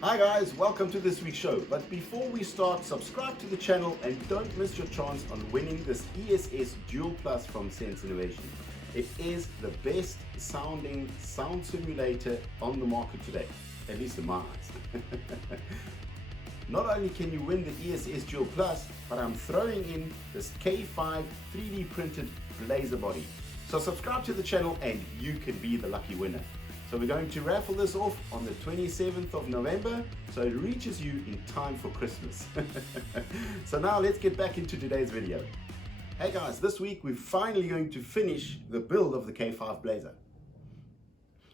Hi guys, welcome to this week's show. But before we start, subscribe to the channel and don't miss your chance on winning this ESS Dual Plus from Sense Innovation. It is the best sounding sound simulator on the market today, at least in my eyes. Not only can you win the ESS Dual Plus, but I'm throwing in this K5 3D printed blazer body. So subscribe to the channel and you could be the lucky winner. So we're going to raffle this off on the 27th of November, so it reaches you in time for Christmas. So now let's get back into today's video. Hey guys, this week we're finally going to finish the build of the K5 Blazer.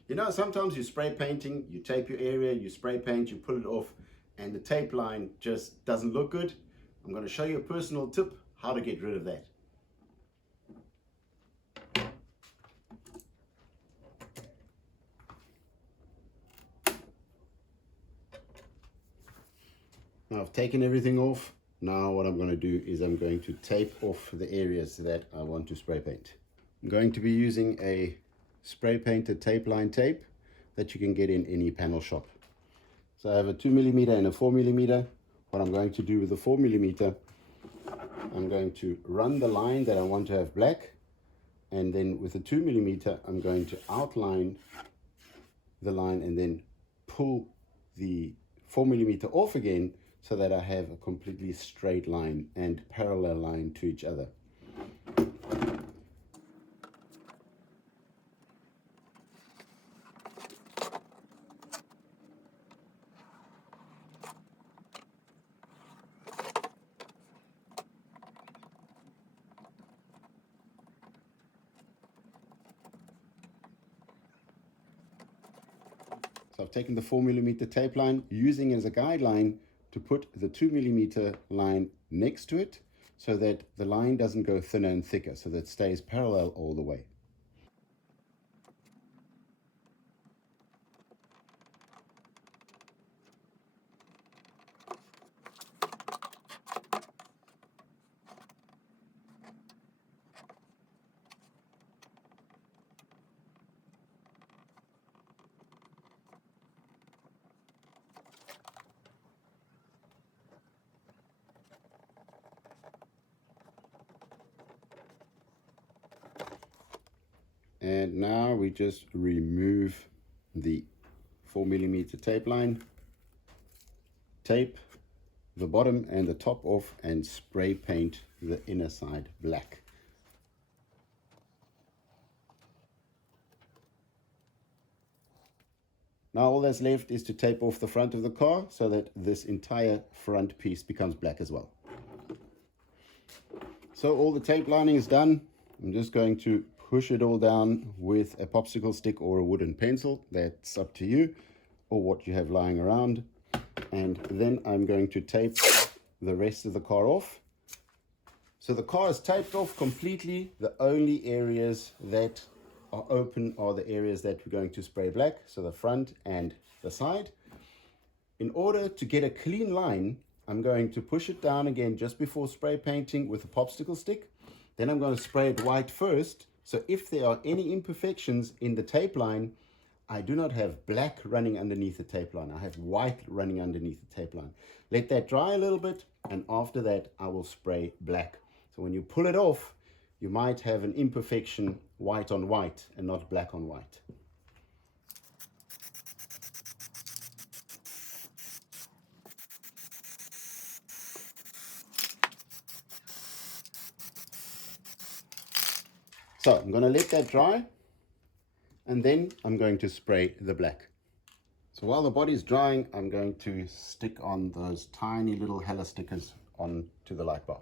You know, sometimes you're spray painting, you tape your area, you spray paint, you pull it off, and the tape line just doesn't look good. I'm going to show you a personal tip how to get rid of that. Now I've taken everything off. Now what I'm going to do is I'm going to tape off the areas that I want to spray paint. I'm going to be using a spray painted tape line tape that you can get in any panel shop. So I have a 2mm and a 4mm. What I'm going to do with the 4mm, I'm going to run the line that I want to have black, and then with the 2mm I'm going to outline the line and then pull the 4mm off again, so that I have a completely straight line and parallel line to each other. So I've taken the 4mm tape line, using it as a guideline to put the 2mm line next to it so that the line doesn't go thinner and thicker, so that it stays parallel all the way. And now we just remove the 4mm tape line, tape the bottom and the top off, and spray paint the inner side black. Now all that's left is to tape off the front of the car so that this entire front piece becomes black as well. So all the tape lining is done. I'm just going to push it all down with a popsicle stick or a wooden pencil. That's up to you, or what you have lying around. And then I'm going to tape the rest of the car off. So the car is taped off completely. The only areas that are open are the areas that we're going to spray black, so the front and the side. In order to get a clean line, I'm going to push it down again just before spray painting with a popsicle stick. Then I'm going to spray it white first, so if there are any imperfections in the tape line, I do not have black running underneath the tape line. I have white running underneath the tape line. Let that dry a little bit, and after that I will spray black. So when you pull it off, you might have an imperfection white on white and not black on white. So I'm going to let that dry, and then I'm going to spray the black. So while the body's drying, I'm going to stick on those tiny little hella stickers onto the light bar.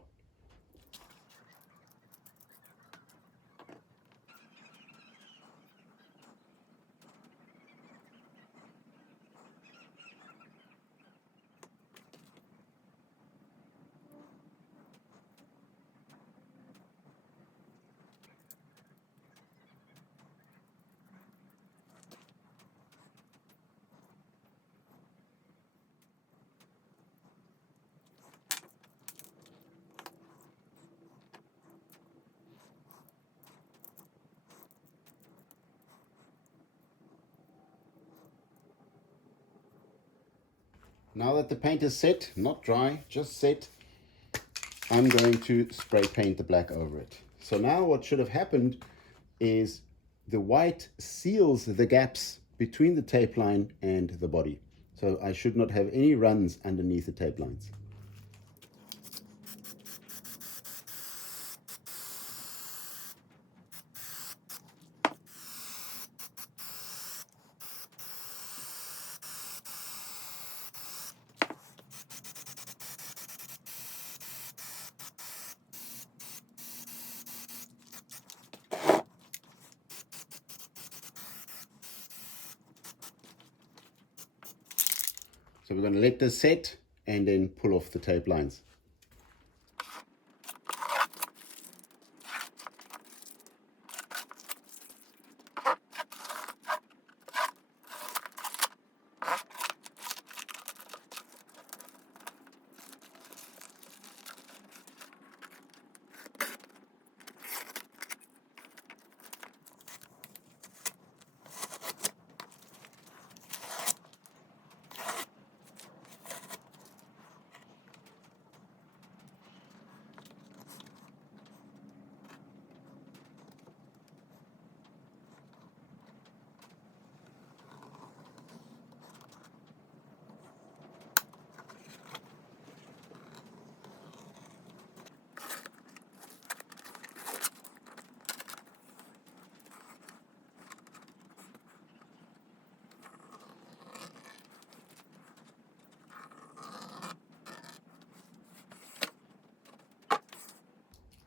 Now that the paint is set, not dry, just set, I'm going to spray paint the black over it. So now what should have happened is the white seals the gaps between the tape line and the body. So I should not have any runs underneath the tape lines. So we're going to let this set and then pull off the tape lines.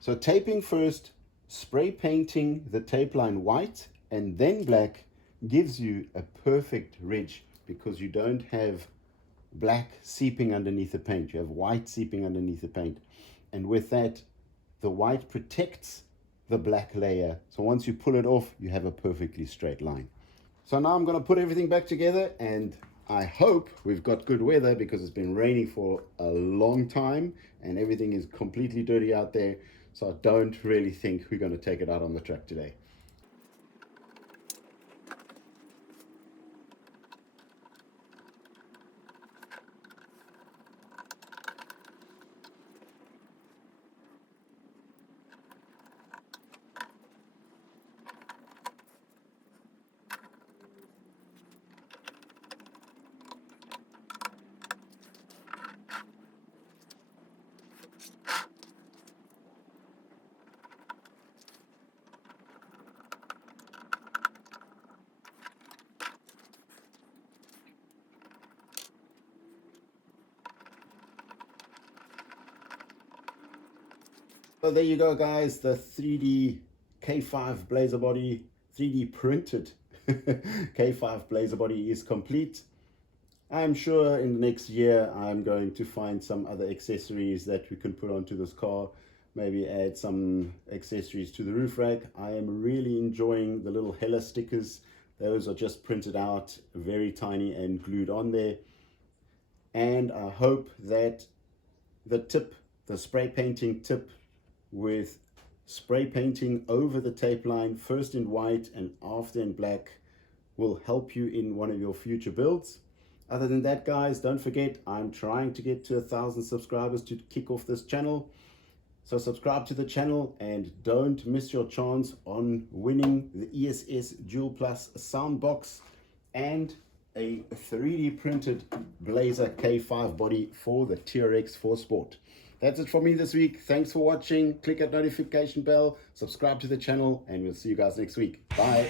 So taping first, spray painting the tape line white and then black gives you a perfect ridge because you don't have black seeping underneath the paint. You have white seeping underneath the paint. And with that, the white protects the black layer. So once you pull it off, you have a perfectly straight line. So now I'm going to put everything back together, and I hope we've got good weather because it's been raining for a long time and everything is completely dirty out there. So I don't really think we're going to take it out on the track today. So there you go, guys, the 3D K5 blazer body, 3D printed K5 blazer body is complete. I'm sure in the next year I'm going to find some other accessories that we can put onto this car, maybe add some accessories to the roof rack. I am really enjoying the little Hella stickers. Those are just printed out, very tiny and glued on there. And I hope that the tip, the spray painting tip with spray painting over the tape line, first in white and after in black, will help you in one of your future builds. Other than that, guys, don't forget, I'm trying to get to 1,000 subscribers to kick off this channel. So subscribe to the channel and don't miss your chance on winning the ESS Dual Plus sound box and a 3D printed Blazer K5 body for the Trx4 Sport. That's it for me this week. Thanks for watching. Click that notification bell, subscribe to the channel, and we'll see you guys next week. Bye.